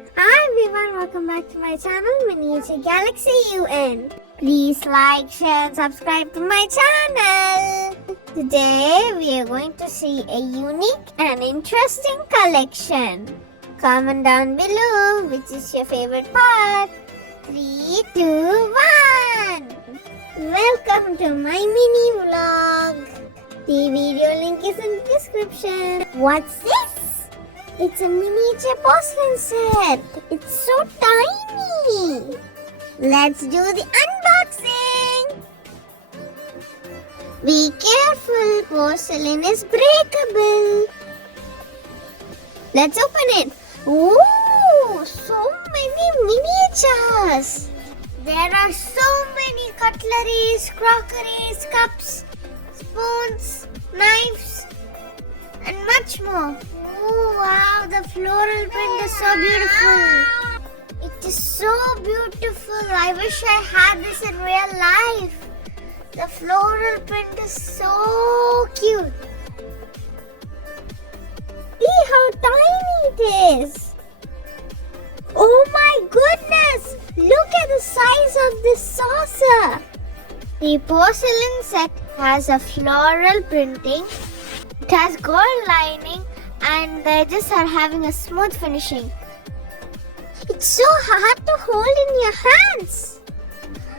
Hi everyone, welcome back to my channel Miniature Galaxy UN. Please like, share and subscribe to my channel. Today we are going to see a unique and interesting collection. Comment down below which is your favorite part. 3, 2, 1. Welcome to my mini vlog. The video link is in the description. What's this? It's a miniature porcelain set. It's so tiny. Let's do the unboxing. Be careful, porcelain is breakable. Let's open it. Ooh, so many miniatures. There are so many cutleries, crockeries, cups, spoons, knives, and much more. Oh wow, the floral print is so beautiful. It is so beautiful. I wish I had this in real life. The floral print is so cute. See how tiny it is. Oh my goodness! Look at the size of this saucer. The porcelain set has a floral printing. It has gold lining and the edges are having a smooth finishing. It's so hard to hold in your hands.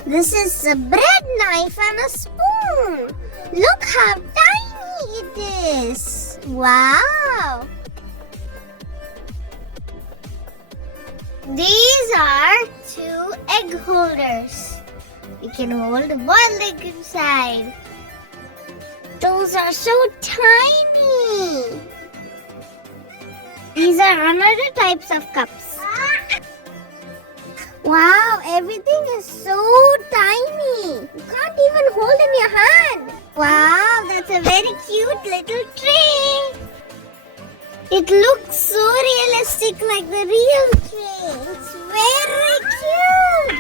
This is a bread knife and a spoon. Look how tiny it is. Wow. These are 2 egg holders. You can hold a boiled egg inside. Those are so tiny. These are another types of cups. Wow, everything is so tiny. You can't even hold in your hand. Wow, that's a very cute little tray. It looks so realistic like the real tray. It's very cute.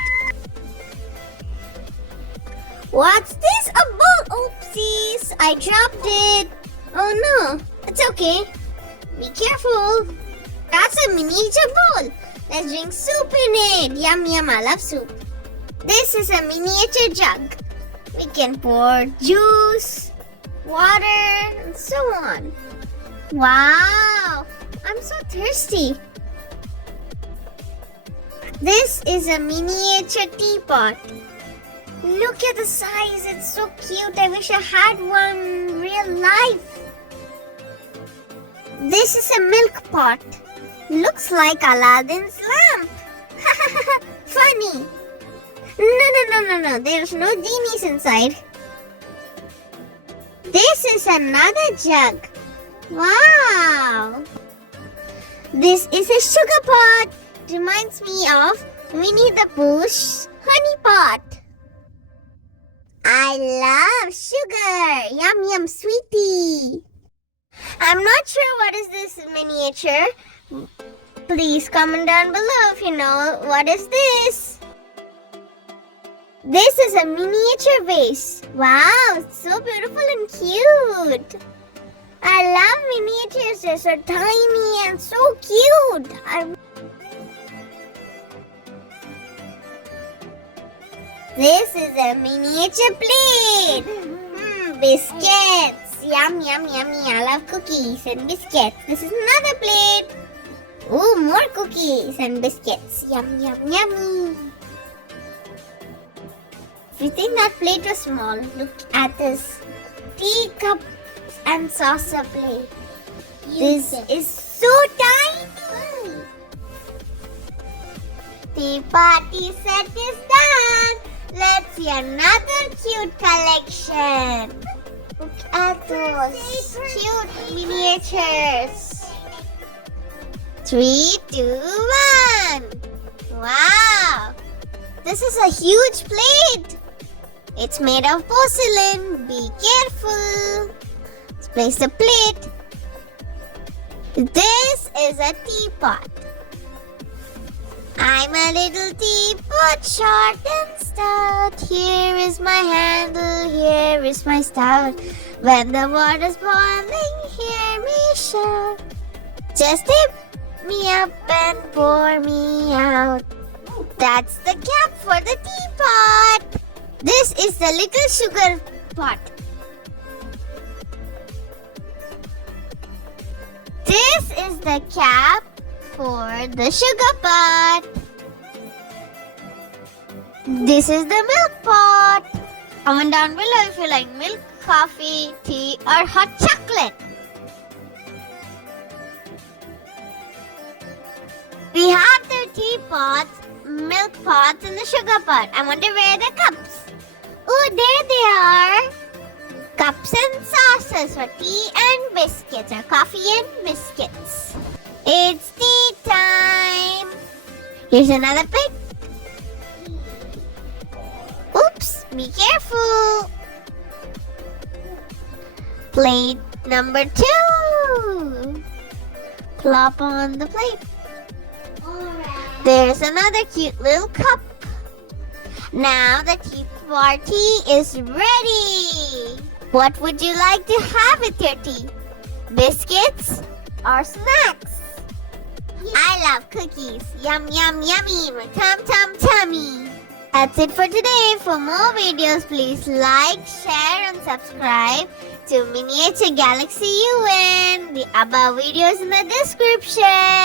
What's this? A bowl. Oopsies, I dropped it. Oh no, it's okay. Be careful. That's a miniature bowl. Let's drink soup in it. Yum yum, I love soup. This is a miniature jug. We can pour juice, water, and so on. Wow, I'm so thirsty. This is a miniature teapot. Look at the size, it's so cute. I wish I had one in real life. This is a milk pot. Looks like Aladdin's lamp. Funny. No. There's no genies inside. This is another jug. Wow. This is a sugar pot. Reminds me of Winnie the Pooh's honey pot. I love sugar. Yum yum, sweetie. I'm not sure what is this miniature. Please comment down below if you know what is this. This is a miniature vase. Wow, it's so beautiful and cute. I love miniatures. They're so tiny and so cute. This is a miniature plate. Biscuits. Yum, yummy. I love cookies and biscuits. This is another plate. Ooh, more cookies and biscuits. Yummy. If you think that plate was small, look at this teacup and saucer plate. This is so tiny. The party set is done. Let's see another cute collection. Look at those cute miniatures. 3, 2, 1. Wow. This is a huge plate. It's made of porcelain. Be careful. Let's place the plate. This is a teapot. I'm a little teapot, short and stout. Here is my handle, here is my spout. When the water's boiling, hear me shout. Just dip, me up and pour me out. That's the cap for the teapot. This is the little sugar pot. This is the cap for the sugar pot. This is the milk pot. Comment down below if you like milk, coffee, tea, or hot chocolate. We have the teapots, milk pots, and the sugar pot. I wonder where are the cups. Oh, there they are. Cups and saucers for tea and biscuits, or coffee and biscuits. It's tea time. Here's another plate. Oops, be careful. Plate number 2. Plop on the plate. There's another cute little cup. Now the tea party is ready. What would you like to have with your tea? Biscuits or snacks? I love cookies. Yum, yum, yummy. Tum, tum, tummy. That's it for today. For more videos, please like, share, and subscribe to Miniature Galaxy UN. The above videos in the description.